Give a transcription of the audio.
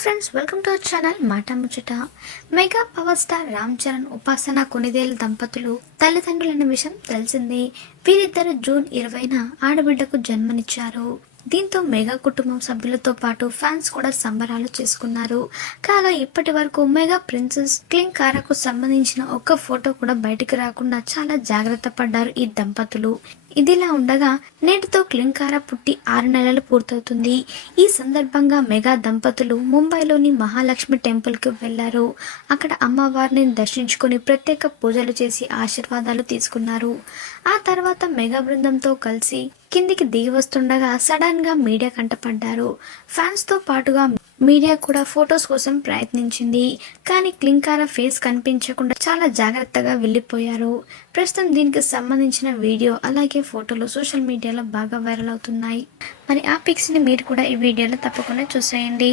Friends welcome to our channel మాట ముచ్చట mega power star Ram Charan Upasana Konidela దంపతులు తల్లిదండ్రులైన విషయం తెలిసిందే. వీరిద్దరు జూన్ ఇరవైన ఆడబిడ్డకు జన్మనిచ్చారు. దీంతో మెగా కుటుంబం సభ్యులతో పాటు ఫ్యాన్స్ కూడా సంబరాలు చేసుకున్నారు. కాగా ఇప్పటి వరకు మెగా ప్రిన్సెస్ క్లింగ్ కారాకు సంబంధించిన ఒక్క ఫోటో కూడా బయటకు రాకుండా చాలా జాగ్రత్త పడ్డారు ఈ దంపతులు. ఇదిలా ఉండగా నేటితో క్లింకార పుట్టి ఆరు నెలలు పూర్తవుతుంది. ఈ సందర్భంగా మెగా దంపతులు ముంబైలోని మహాలక్ష్మి టెంపుల్కి వెళ్ళారు. అక్కడ అమ్మవారిని దర్శించుకొని ప్రత్యేక పూజలు చేసి ఆశీర్వాదాలు తీసుకున్నారు. ఆ తర్వాత మెగా బృందంతో కలిసి కిందికి దిగి వస్తుండగా సడన్గా మీడియా కంటపడ్డారు. ఫ్యాన్స్తో పాటుగా మీడియా కూడా ఫొటోస్ కోసం ప్రయత్నించింది. కానీ క్లింకార ఫేస్ కనిపించకుండా చాలా జాగ్రత్తగా వెళ్ళిపోయారు. ప్రస్తుతం దీనికి సంబంధించిన వీడియో అలాగే ఫోటోలు సోషల్ మీడియాలో బాగా వైరల్ అవుతున్నాయి. మరి ఆ పిక్స్ని మీరు కూడా ఈ వీడియోలో తప్పకుండా చూసేయండి.